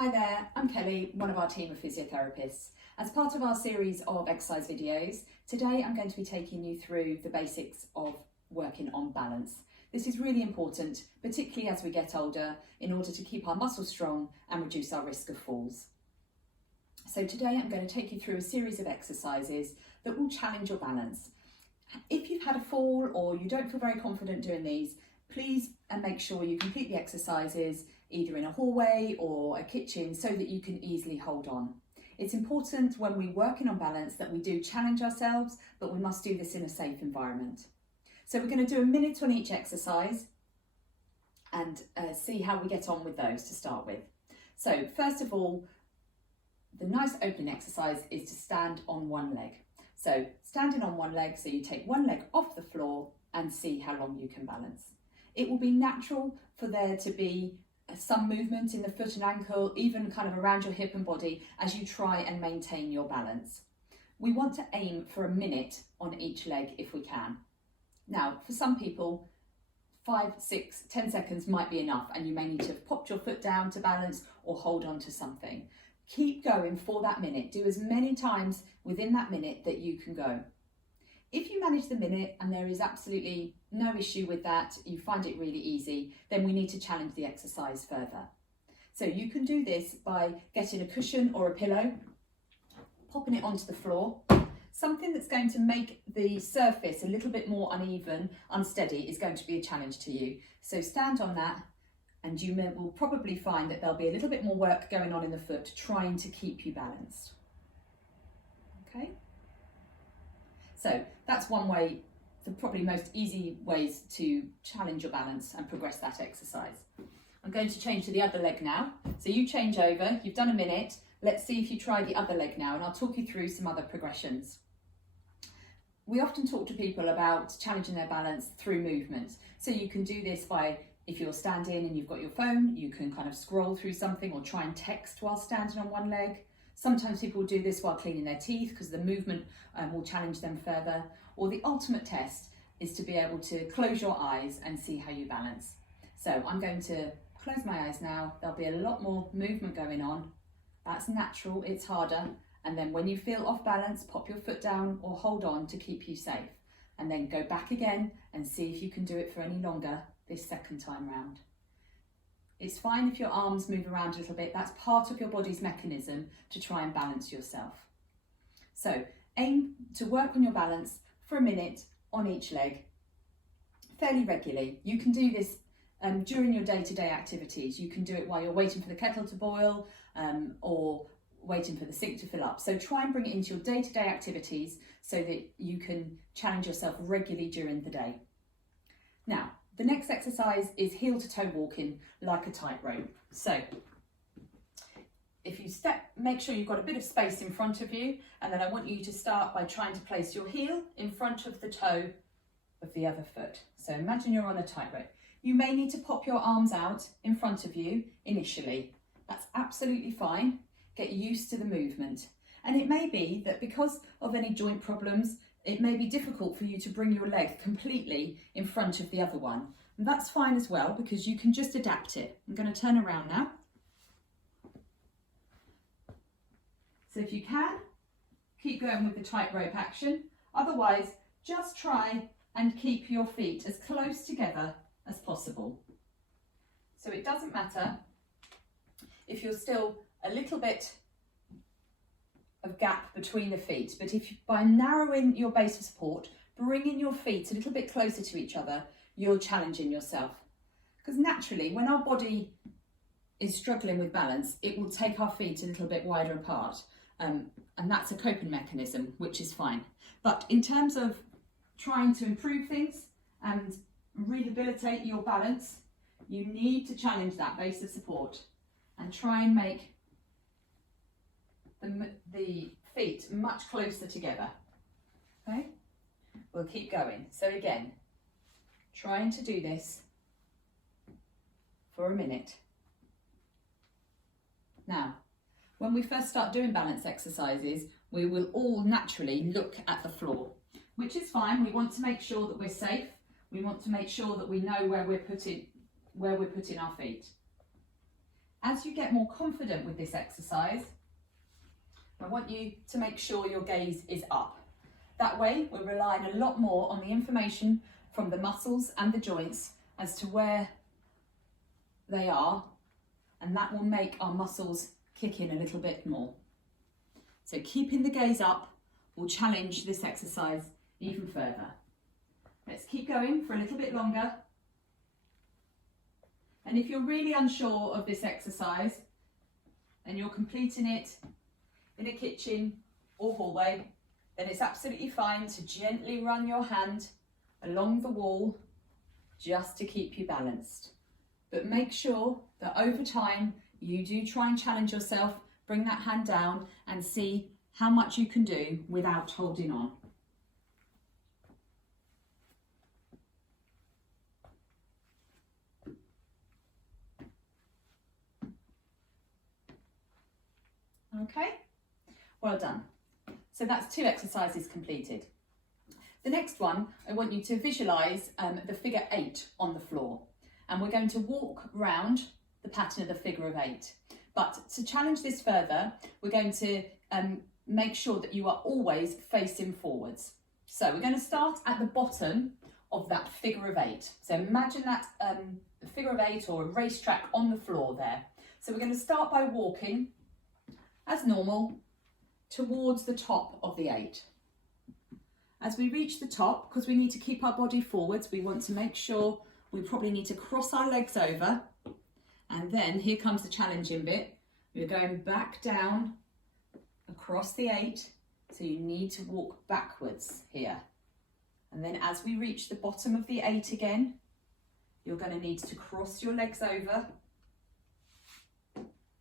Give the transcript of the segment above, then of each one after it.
Hi there, I'm Kelly, one of our team of physiotherapists. As part of our series of exercise videos, today I'm going to be taking you through the basics of working on balance. This is really important, particularly as we get older, in order to keep our muscles strong and reduce our risk of falls. So today I'm going to take you through a series of exercises that will challenge your balance. If you've had a fall or you don't feel very confident doing these, please make sure you complete the exercises either in a hallway or a kitchen so that you can easily hold on. It's important when we're working on balance that we do challenge ourselves, but we must do this in a safe environment. So we're going to do a minute on each exercise and see how we get on with those to start with. So first of all, the nice opening exercise is to stand on one leg. So standing on one leg, so you take one leg off the floor and see how long you can balance. It will be natural for there to be some movement in the foot and ankle, even kind of around your hip and body as you try and maintain your balance. We want to aim for a minute on each leg if we can. Now, for some people, 5, 6, 10 seconds might be enough and you may need to have popped your foot down to balance or hold on to something. Keep going for that minute. Do as many times within that minute that you can go. If you manage the minute and there is absolutely no issue with that, you find it really easy, then we need to challenge the exercise further. So you can do this by getting a cushion or a pillow, popping it onto the floor. Something that's going to make the surface a little bit more uneven, unsteady, is going to be a challenge to you. So stand on that and you will probably find that there'll be a little bit more work going on in the foot trying to keep you balanced. Okay? So that's one way, the probably most easy ways to challenge your balance and progress that exercise. I'm going to change to the other leg now. So you change over, you've done a minute. Let's see if you try the other leg now and I'll talk you through some other progressions. We often talk to people about challenging their balance through movement. So you can do this by, if you're standing and you've got your phone, you can kind of scroll through something or try and text while standing on one leg. Sometimes people do this while cleaning their teeth because the movement will challenge them further. Or the ultimate test is to be able to close your eyes and see how you balance. So I'm going to close my eyes now. There'll be a lot more movement going on. That's natural, it's harder. And then when you feel off balance, pop your foot down or hold on to keep you safe. And then go back again and see if you can do it for any longer this second time round. It's fine if your arms move around a little bit. That's part of your body's mechanism to try and balance yourself. So aim to work on your balance for a minute on each leg, fairly regularly. You can do this during your day-to-day activities. You can do it while you're waiting for the kettle to boil or waiting for the sink to fill up. So try and bring it into your day-to-day activities so that you can challenge yourself regularly during the day. Now, the next exercise is heel to toe walking like a tightrope. So if you step, make sure you've got a bit of space in front of you, and then I want you to start by trying to place your heel in front of the toe of the other foot. So imagine you're on a tightrope. You may need to pop your arms out in front of you initially. That's absolutely fine. Get used to the movement. And it may be that because of any joint problems, it may be difficult for you to bring your leg completely in front of the other one. And that's fine as well because you can just adapt it. I'm going to turn around now. So if you can, keep going with the tightrope action. Otherwise, just try and keep your feet as close together as possible. So it doesn't matter if you're still a little bit of gap between the feet, but if you, by narrowing your base of support, bringing your feet a little bit closer to each other, you're challenging yourself. Because naturally, when our body is struggling with balance, it will take our feet a little bit wider apart, and that's a coping mechanism, which is fine. But in terms of trying to improve things and rehabilitate your balance, you need to challenge that base of support and try and make the feet much closer together. Okay, we'll keep going. So again, trying to do this for a minute. Now, when we first start doing balance exercises, we will all naturally look at the floor, which is fine. We want to make sure that we're safe. We want to make sure that we know where we're putting our feet. As you get more confident with this exercise, I want you to make sure your gaze is up. That way, we're relying a lot more on the information from the muscles and the joints as to where they are, and that will make our muscles kick in a little bit more. So keeping the gaze up will challenge this exercise even further. Let's keep going for a little bit longer. And if you're really unsure of this exercise and you're completing it in a kitchen or hallway, then it's absolutely fine to gently run your hand along the wall just to keep you balanced. But make sure that over time you do try and challenge yourself, bring that hand down and see how much you can do without holding on. Okay, well done. So that's 2 exercises completed. The next one, I want you to visualise the figure 8 on the floor. And we're going to walk round the pattern of the figure of 8. But to challenge this further, we're going to make sure that you are always facing forwards. So we're going to start at the bottom of that figure of 8. So imagine that figure of 8 or a racetrack on the floor there. So we're going to start by walking as normal towards the top of the 8. As we reach the top, because we need to keep our body forwards, we want to make sure we probably need to cross our legs over, and then here comes the challenging bit. We're going back down across the 8, so you need to walk backwards here. And then as we reach the bottom of the 8 again, you're going to need to cross your legs over,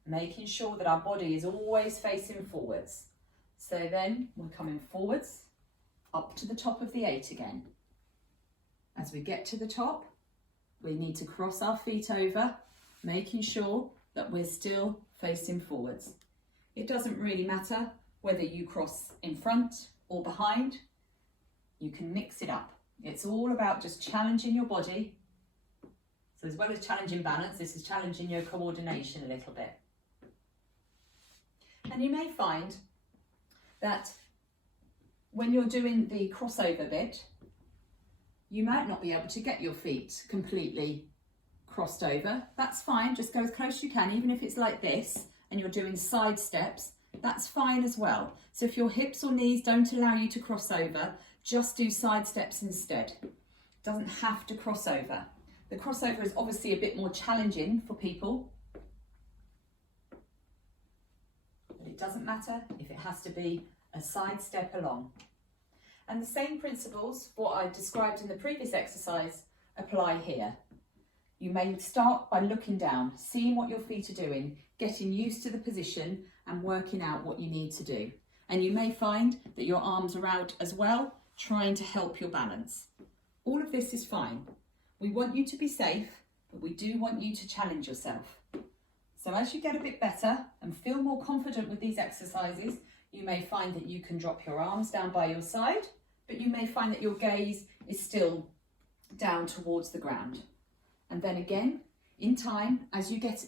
making sure that our body is always facing forwards. So then we're coming forwards up to the top of the 8 again. As we get to the top, we need to cross our feet over, making sure that we're still facing forwards. It doesn't really matter whether you cross in front or behind. You can mix it up. It's all about just challenging your body. So as well as challenging balance, this is challenging your coordination a little bit. And you may find that when you're doing the crossover bit, you might not be able to get your feet completely crossed over. That's fine, just go as close as you can, even if it's like this and you're doing side steps, that's fine as well. So if your hips or knees don't allow you to cross over, just do side steps instead. It doesn't have to cross over. The crossover is obviously a bit more challenging for people, but it doesn't matter if it has to be a side step along. And the same principles, what I described in the previous exercise, apply here. You may start by looking down, seeing what your feet are doing, getting used to the position and working out what you need to do. And you may find that your arms are out as well, trying to help your balance. All of this is fine. We want you to be safe, but we do want you to challenge yourself. So as you get a bit better and feel more confident with these exercises, you may find that you can drop your arms down by your side, but you may find that your gaze is still down towards the ground. And then again, in time, as you get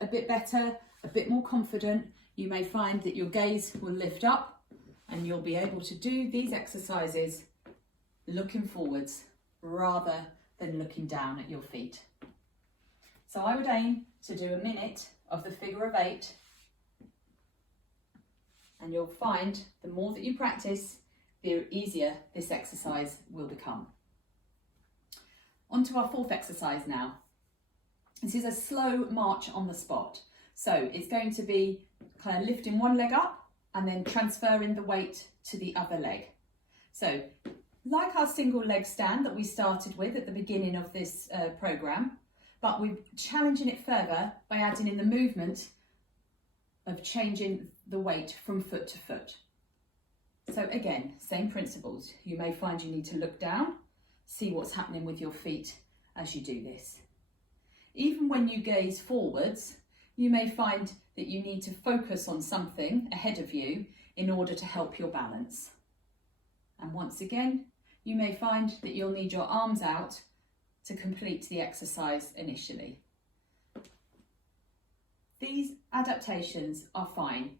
a bit better, a bit more confident, you may find that your gaze will lift up and you'll be able to do these exercises looking forwards rather than looking down at your feet. So I would aim to do a minute of the figure of 8, and you'll find the more that you practice, the easier this exercise will become. On to our 4th exercise now. This is a slow march on the spot. So it's going to be kind of lifting one leg up and then transferring the weight to the other leg. So like our single leg stand that we started with at the beginning of this program, but we're challenging it further by adding in the movement of changing the weight from foot to foot. So again, same principles. You may find you need to look down, see what's happening with your feet as you do this. Even when you gaze forwards, you may find that you need to focus on something ahead of you in order to help your balance. And once again, you may find that you'll need your arms out to complete the exercise initially. These adaptations are fine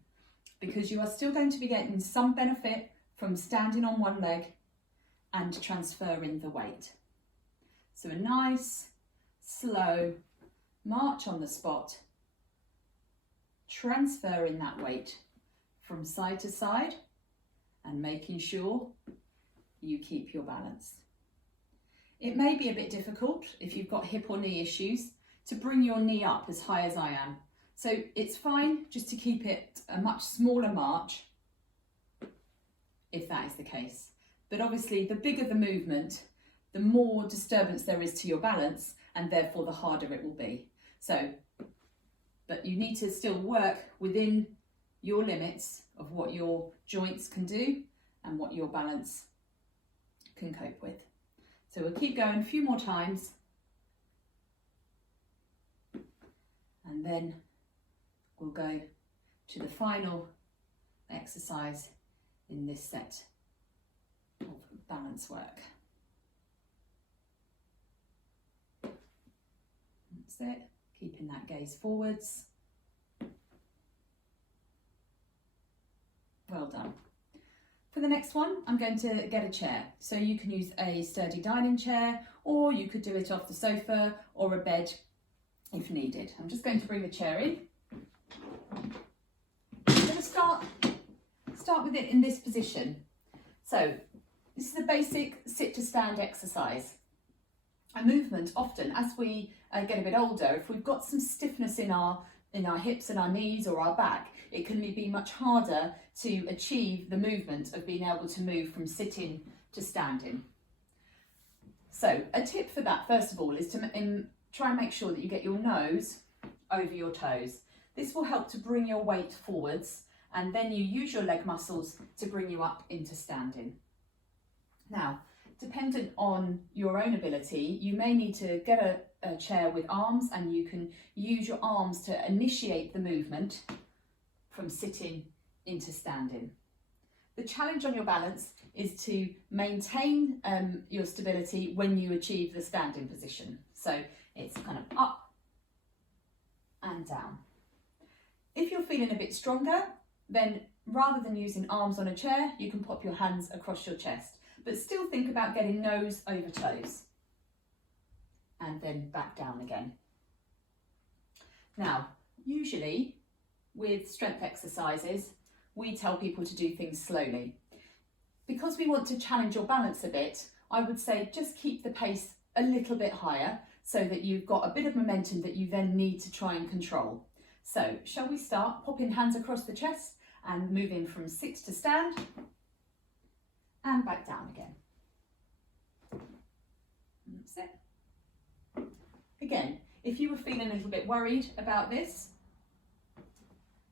because you are still going to be getting some benefit from standing on one leg and transferring the weight. So a nice, slow march on the spot, transferring that weight from side to side and making sure you keep your balance. It may be a bit difficult if you've got hip or knee issues to bring your knee up as high as I am. So it's fine just to keep it a much smaller march if that is the case. But obviously the bigger the movement, the more disturbance there is to your balance and therefore the harder it will be. So, but you need to still work within your limits of what your joints can do and what your balance can cope with. So we'll keep going a few more times and then we'll go to the final exercise in this set of balance work. That's it, keeping that gaze forwards. Well done. For the next one, I'm going to get a chair. So you can use a sturdy dining chair, or you could do it off the sofa or a bed if needed. I'm just going to bring the chair in. I'm going to start with it in this position. So this is a basic sit to stand exercise. A movement often as we get a bit older, if we've got some stiffness in our hips and our knees or our back, it can be much harder to achieve the movement of being able to move from sitting to standing. So a tip for that, first of all, is to try and make sure that you get your nose over your toes. This will help to bring your weight forwards, and then you use your leg muscles to bring you up into standing. Now, dependent on your own ability, you may need to get a chair with arms, and you can use your arms to initiate the movement from sitting into standing. The challenge on your balance is to maintain your stability when you achieve the standing position. So it's kind of up and down. If you're feeling a bit stronger, then rather than using arms on a chair, you can pop your hands across your chest, but still think about getting nose over toes and then back down again. Now, usually with strength exercises, we tell people to do things slowly. Because we want to challenge your balance a bit, I would say just keep the pace a little bit higher so that you've got a bit of momentum that you then need to try and control. So shall we start popping hands across the chest and moving from sit to stand and back down again. That's it. Again, if you were feeling a little bit worried about this,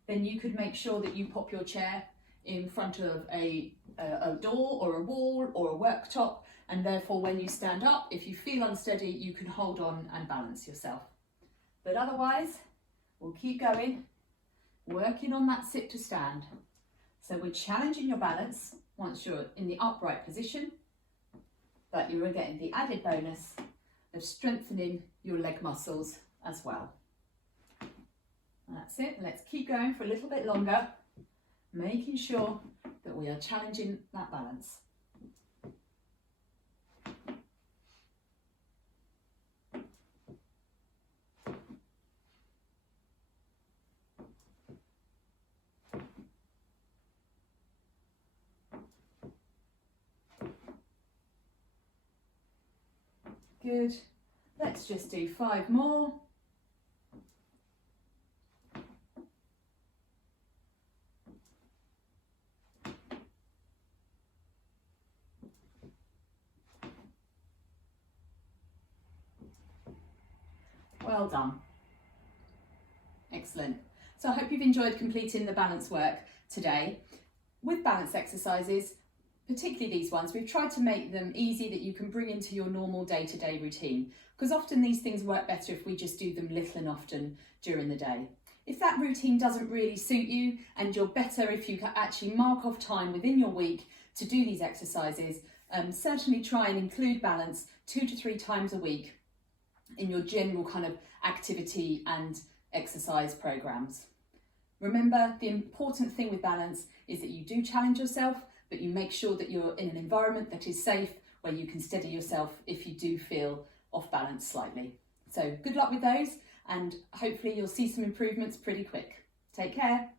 then you could make sure that you pop your chair in front of a door or a wall or a worktop, and therefore when you stand up, if you feel unsteady, you can hold on and balance yourself. But otherwise, we'll keep going, working on that sit to stand. So we're challenging your balance once you're in the upright position, but you are getting the added bonus of strengthening your leg muscles as well. That's it. Let's keep going for a little bit longer, making sure that we are challenging that balance. Good. Let's just do 5 more. Well done. Excellent. So I hope you've enjoyed completing the balance work today. With balance exercises, particularly these ones, we've tried to make them easy that you can bring into your normal day-to-day routine, because often these things work better if we just do them little and often during the day. If that routine doesn't really suit you and you're better if you can actually mark off time within your week to do these exercises, certainly try and include balance 2 to 3 times a week in your general kind of activity and exercise programs. Remember, the important thing with balance is that you do challenge yourself, but you make sure that you're in an environment that is safe, where you can steady yourself if you do feel off balance slightly. So good luck with those, and hopefully you'll see some improvements pretty quick. Take care.